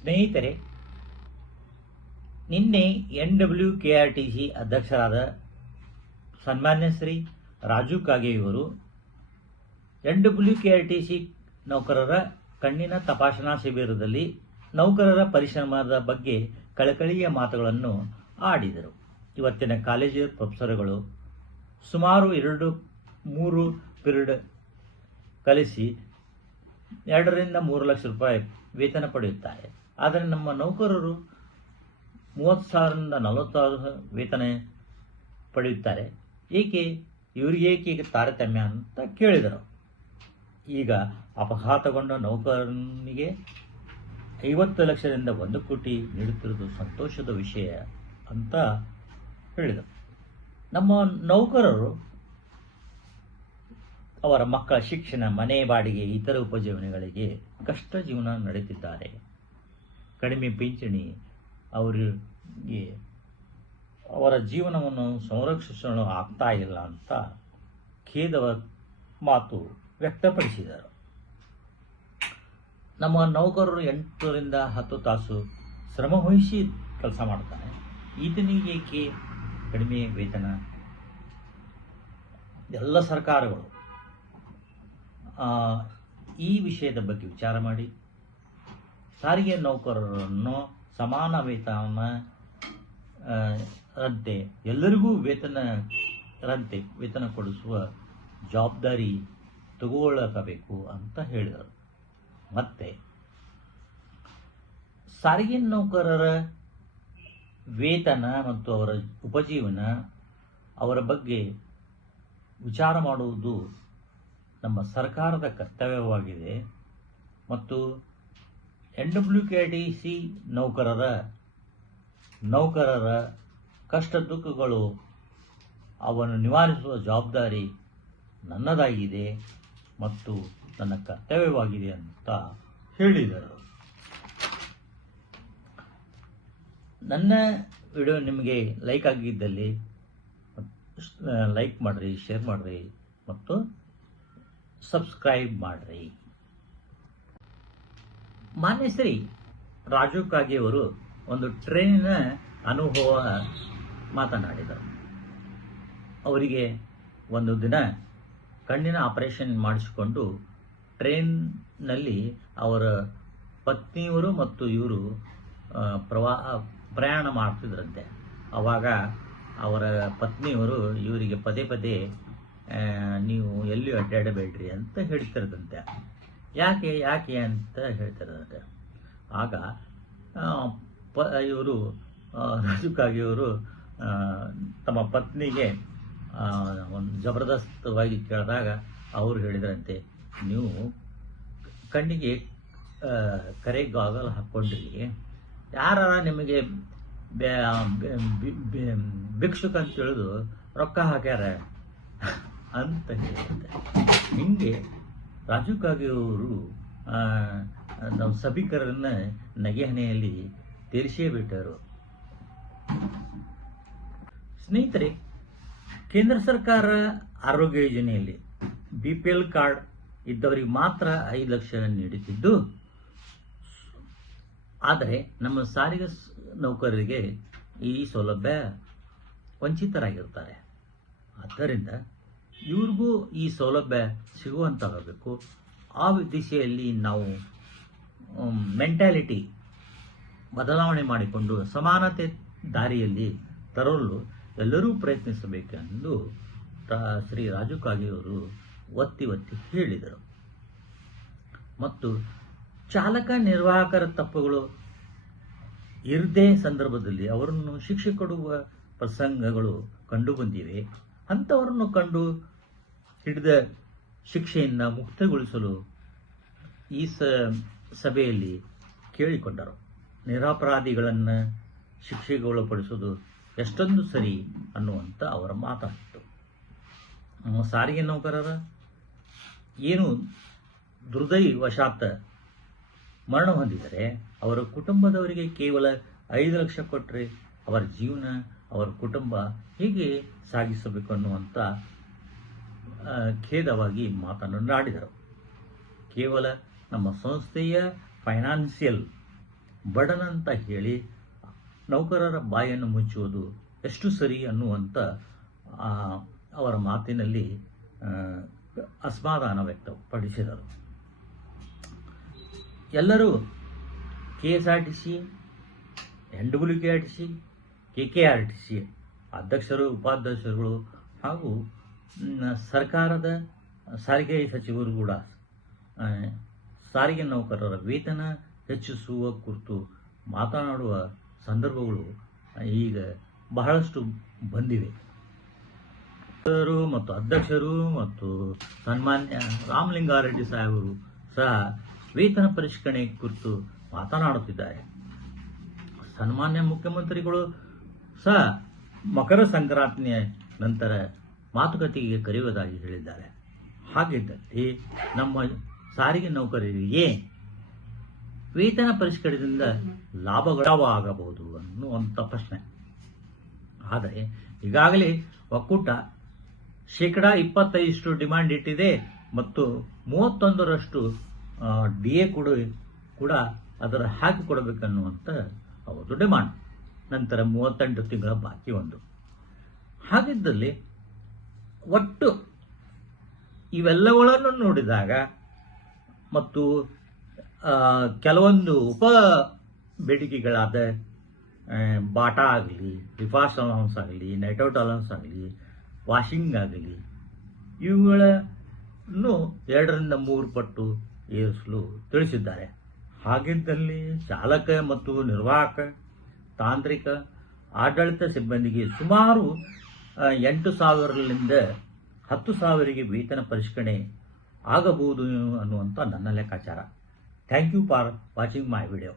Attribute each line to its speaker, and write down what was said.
Speaker 1: ಸ್ನೇಹಿತರೆ, ನಿನ್ನೆ N W K R T C ಅಧ್ಯಕ್ಷರಾದ ಸನ್ಮಾನ್ಯ ಶ್ರೀ ರಾಜು ಕಾಗೆ ಇವರು N W K R T C ನೌಕರರ ಕಣ್ಣಿನ ತಪಾಸಣಾ ಶಿಬಿರದಲ್ಲಿ ನೌಕರರ ಪರಿಶ್ರಮದ ಬಗ್ಗೆ ಕಳಕಳಿಯ ಮಾತುಗಳನ್ನು ಆಡಿದರು. ಇವತ್ತಿನ ಕಾಲೇಜು ಪ್ರೊಫೆಸರ್ಗಳು ಸುಮಾರು ಎರಡು ಮೂರು ಪಿರಿಯಡ್ ಕಲಿಸಿ ಎರಡರಿಂದ ಮೂರು ಲಕ್ಷ ರೂಪಾಯಿ ವೇತನ ಪಡೆಯುತ್ತಾರೆ. ಆದರೆ ನಮ್ಮ ನೌಕರರು ಮೂವತ್ತು ಸಾವಿರದಿಂದ ನಲವತ್ತು ಸಾವಿರ ವೇತನ ಪಡೆಯುತ್ತಾರೆ. ಏಕೆ? ಇವರಿಗೇಕೆ ತಾರತಮ್ಯ ಅಂತ ಕೇಳಿದರು. ಈಗ ಅಪಘಾತಗೊಂಡ ನೌಕರನಿಗೆ ಐವತ್ತು ಲಕ್ಷದಿಂದ ಒಂದು ಕೋಟಿ ನೀಡುತ್ತಿರುವುದು ಸಂತೋಷದ ವಿಷಯ ಅಂತ ಹೇಳಿದರು. ನಮ್ಮ ನೌಕರರು ಅವರ ಮಕ್ಕಳ ಶಿಕ್ಷಣ, ಮನೆ, ಬಾಡಿಗೆ, ಇತರ ಉಪಜೀವನಗಳಿಗೆ ಕಷ್ಟ ಜೀವನ ನಡೆಯುತ್ತಿದ್ದಾರೆ. ಕಡಿಮೆ ಪಿಂಚಣಿ, ಅವರಿಗೆ ಅವರ ಜೀವನವನ್ನು ಸಂರಕ್ಷಿಸಲು ಆಗ್ತಾ ಇಲ್ಲ ಅಂತ ಖೇದವ ಮಾತು ವ್ಯಕ್ತಪಡಿಸಿದರು. ನಮ್ಮ ನೌಕರರು ಎಂಟರಿಂದ ಹತ್ತು ತಾಸು ಶ್ರಮ ವಹಿಸಿ ಕೆಲಸ ಮಾಡ್ತಾನೆ ಈತನಿಗೆ ಏಕೆ ಕಡಿಮೆ ವೇತನ? ಎಲ್ಲ ಸರ್ಕಾರಗಳು ಈ ವಿಷಯದ ಬಗ್ಗೆ ವಿಚಾರ ಮಾಡಿ. ಸಾರಿಗೆ ನೌಕರರನ್ನು ಸಮಾನ ವೇತನ ರಂತೆ, ಎಲ್ಲರಿಗೂ ವೇತನ ರಂತೆ ವೇತನ ಕೊಡಿಸುವ ಜವಾಬ್ದಾರಿ ತಗೊಳ್ಳಬೇಕು ಅಂತ ಹೇಳಿದರು. ಮತ್ತೆ, ಸಾರಿಗೆ ನೌಕರರ ವೇತನ ಮತ್ತು ಅವರ ಉಪಜೀವನ ಅವರ ಬಗ್ಗೆ ವಿಚಾರ ಮಾಡುವುದು ನಮ್ಮ ಸರ್ಕಾರದ ಕರ್ತವ್ಯವಾಗಿದೆ ಮತ್ತು N W K D C ನೌಕರರ ನೌಕರರ ಕಷ್ಟ ದುಃಖಗಳು ಅವನ್ನು ನಿವಾರಿಸುವ ಜವಾಬ್ದಾರಿ ನನ್ನದಾಗಿದೆ ಮತ್ತು ನನ್ನ ಕರ್ತವ್ಯವಾಗಿದೆ ಅಂತ ಹೇಳಿದರು. ನನ್ನ ವಿಡಿಯೋ ನಿಮಗೆ ಲೈಕ್ ಆಗಿದ್ದಲ್ಲಿ ಲೈಕ್ ಮಾಡಿರಿ, ಶೇರ್ ಮಾಡಿರಿ ಮತ್ತು ಸಬ್ಸ್ಕ್ರೈಬ್ ಮಾಡಿರಿ. ಮಾನ್ಯ ಶ್ರೀ ರಾಜು ಕಾಗೆಯವರು ಒಂದು ಟ್ರೈನಿನ ಅನುಭವ ಮಾತನಾಡಿದರು. ಅವರಿಗೆ ಒಂದು ದಿನ ಕಣ್ಣಿನ ಆಪರೇಷನ್ ಮಾಡಿಸಿಕೊಂಡು ಟ್ರೈನ್ನಲ್ಲಿ ಅವರ ಪತ್ನಿಯವರು ಮತ್ತು ಇವರು ಪ್ರವಾಹ ಪ್ರವಾ, ಪ್ರಯಾಣ ಮಾಡ್ತಿದ್ರಂತೆ. ಆವಾಗ ಅವರ ಪತ್ನಿಯವರು ಇವರಿಗೆ ಪದೇ ಪದೇ ನೀವು ಎಲ್ಲಿ ಅಡ್ಡಾಡಬೇಡ್ರಿ ಅಂತ ಹೇಳ್ತಿರದಂತೆ ಯಾಕೆ ಯಾಕೆ ಅಂತ ಹೇಳ್ತಾರಂತೆ ಆಗ ಪ, ಇವರು ರಾಜುಕಾಗಿಯವರು ತಮ್ಮ ಪತ್ನಿಗೆ ಒಂದು ಜಬರ್ದಸ್ತವಾಗಿ ಕೇಳಿದಾಗ ಅವರು ಹೇಳಿದ್ರಂತೆ, ನೀವು ಕಣ್ಣಿಗೆ ಕರೆ ಗಾಗಲ್ ಹಾಕ್ಕೊಂಡ್ರಿ. ಯಾರ ನಿಮಗೆ ಭಿಕ್ಷುಕ ಅಂತ ತಿಳಿದು ರೊಕ್ಕ ಹಾಕ್ಯಾರ ಅಂತ ಹೇಳ್ತಾರೆ ಹಿಂಗೆ ರಾಜು ಕಾಗೆಯವರು ನಮ್ಮ ಸಭಿಕರನ್ನ ನಗೆಹನೆಯಲ್ಲಿ ತೀರಿಸೇ ಬಿಟ್ಟರು. ಸ್ನೇಹಿತರೆ, ಕೇಂದ್ರ ಸರ್ಕಾರ ಆರೋಗ್ಯ ಯೋಜನೆಯಲ್ಲಿ ಬಿ ಪಿ ಎಲ್ ಕಾರ್ಡ್ ಇದ್ದವರಿಗೆ ಮಾತ್ರ ಐದು ಲಕ್ಷ ನೀಡುತ್ತಿದ್ದು, ಆದರೆ ನಮ್ಮ ಸಾರಿಗೆ ನೌಕರರಿಗೆ ಈ ಸೌಲಭ್ಯ ವಂಚಿತರಾಗಿರ್ತಾರೆ ಆದ್ದರಿಂದ ಇವ್ರಿಗೂ ಈ ಸೌಲಭ್ಯ ಸಿಗುವಂತಾಗಬೇಕು ಆ ದಿಶೆಯಲ್ಲಿ ನಾವು ಮೆಂಟ್ಯಾಲಿಟಿ ಬದಲಾವಣೆ ಮಾಡಿಕೊಂಡು ಸಮಾನತೆ ದಾರಿಯಲ್ಲಿ ತರಲು ಎಲ್ಲರೂ ಪ್ರಯತ್ನಿಸಬೇಕೆಂದು ಶ್ರೀ ರಾಜು ಕಾಗೆಯವರು ಒತ್ತಿ ಒತ್ತಿ ಹೇಳಿದರು. ಮತ್ತು ಚಾಲಕ ನಿರ್ವಾಹಕರ ತಪ್ಪುಗಳು ಇರದೇ ಸಂದರ್ಭದಲ್ಲಿ ಅವರನ್ನು ಶಿಕ್ಷೆ ಕೊಡುವ ಪ್ರಸಂಗಗಳು ಕಂಡುಬಂದಿವೆ ಅಂಥವರನ್ನು ಕಂಡು ಹಿಡಿದ ಶಿಕ್ಷೆಯಿಂದ ಮುಕ್ತಗೊಳಿಸಲು ಈ ಸಭೆಯಲ್ಲಿ ಕೇಳಿಕೊಂಡರು. ನಿರಪರಾಧಿಗಳನ್ನು ಶಿಕ್ಷೆಗೊಳಪಡಿಸುವುದು ಎಷ್ಟೊಂದು ಸರಿ ಅನ್ನುವಂಥ ಅವರ ಮಾತಾಗಿತ್ತು. ನಮ್ಮ ಸಾರಿಗೆ ನೌಕರರ ಏನು ದುರ್ದೈವಶಾತ್ ಮರಣ ಹೊಂದಿದರೆ ಅವರ ಕುಟುಂಬದವರಿಗೆ ಕೇವಲ ಐದು ಲಕ್ಷ ಕೊಟ್ಟರೆ ಅವರ ಜೀವನ, ಅವರ ಕುಟುಂಬ ಹೇಗೆ ಸಾಗಿಸಬೇಕು ಅನ್ನುವಂಥ ಖೇದವಾಗಿ ಮಾತನಾಡಿದರು ಕೇವಲ ನಮ್ಮ ಸಂಸ್ಥೆಯ ಫೈನಾನ್ಸಿಯಲ್ ಬಡನ ಅಂತ ಹೇಳಿ ನೌಕರರ ಬಾಯನ್ನು ಮುಚ್ಚುವುದು ಎಷ್ಟು ಸರಿ ಅನ್ನುವಂಥ ಅವರ ಮಾತಿನಲ್ಲಿ ಅಸಮಾಧಾನ ವ್ಯಕ್ತಪಡಿಸಿದರು. ಎಲ್ಲರೂ K S R T C N W K R T C, K K R T C ಅಧ್ಯಕ್ಷರು, ಉಪಾಧ್ಯಕ್ಷರುಗಳು ಹಾಗೂ ಸರ್ಕಾರದ ಸಾರಿಗೆ ಸಚಿವರು ಕೂಡ ಸಾರಿಗೆ ನೌಕರರ ವೇತನ ಹೆಚ್ಚಿಸುವ ಕುರಿತು ಮಾತನಾಡುವ ಸಂದರ್ಭಗಳು ಈಗ ಬಹಳಷ್ಟು ಬಂದಿವೆ. ಮತ್ತು ಅಧ್ಯಕ್ಷರು ಮತ್ತು ಸನ್ಮಾನ್ಯ ರಾಮಲಿಂಗಾರೆಡ್ಡಿ ಸಾಹೇಬರು ಸಹ ವೇತನ ಪರಿಷ್ಕರಣೆ ಕುರಿತು ಮಾತನಾಡುತ್ತಿದ್ದಾರೆ. ಸನ್ಮಾನ್ಯ ಮುಖ್ಯಮಂತ್ರಿಗಳು ಸಹ ಮಕರ ಸಂಕ್ರಾಂತಿಯ ನಂತರ ಮಾತುಕತೆಗೆ ಕರೆಯುವುದಾಗಿ ಹೇಳಿದ್ದಾರೆ. ಹಾಗಿದ್ದಲ್ಲಿ ನಮ್ಮ ಸಾರಿಗೆ ನೌಕರರಿಗೆ ವೇತನ ಪರಿಷ್ಕರಣದಿಂದ ಲಾಭಗಳು ಆಗಬಹುದು ಅನ್ನುವಂಥ ಪ್ರಶ್ನೆ. ಆದರೆ ಈಗಾಗಲೇ ಒಕ್ಕೂಟ ಶೇಕಡ ಇಪ್ಪತ್ತೈದಷ್ಟು ಡಿಮ್ಯಾಂಡ್ ಇಟ್ಟಿದೆ ಮತ್ತು ಮೂವತ್ತೊಂದರಷ್ಟು ಡಿ ಎ ಕೂಡ ಕೂಡ ಅದರ ಹಾಕಿ ಕೊಡಬೇಕನ್ನುವಂಥ ಡಿಮ್ಯಾಂಡ್ ಡಿಮಾಂಡ್. ನಂತರ ಮೂವತ್ತೆಂಟು ತಿಂಗಳ ಬಾಕಿ ಒಂದು. ಹಾಗಿದ್ದಲ್ಲಿ ಒಟ್ಟು ಇವೆಲ್ಲಗಳನ್ನು ನೋಡಿದಾಗ ಮತ್ತು ಕೆಲವೊಂದು ಉಪ ಬೇಡಿಕೆಗಳಾದ ಬಾಟಾ ಆಗಲಿ ರಿಫಾಸ್ ಅಲೌನ್ಸ್ ಆಗಲಿ, ನೆಟ್ಔಟ್ ಅಲೌನ್ಸ್ ಆಗಲಿ, ವಾಷಿಂಗ್ ಆಗಲಿ, ಇವುಗಳನ್ನು ಎರಡರಿಂದ ಮೂರು ಪಟ್ಟು ಏರಿಸಲು ತಿಳಿಸಿದ್ದಾರೆ. ಹಾಗಿದ್ದಲ್ಲಿ ಚಾಲಕ ಮತ್ತು ನಿರ್ವಾಹಕ ತಾಂತ್ರಿಕ ಆಡಳಿತ ಸಿಬ್ಬಂದಿಗೆ ಸುಮಾರು ಎಂಟು ಸಾವಿರದಿಂದ ಹತ್ತು ಸಾವಿರಗೆ ವೇತನ ಪರಿಷ್ಕರಣೆ ಆಗಬಹುದು ಅನ್ನುವಂಥ ನನ್ನ ಲೆಕ್ಕಾಚಾರ. Thank you for watching my video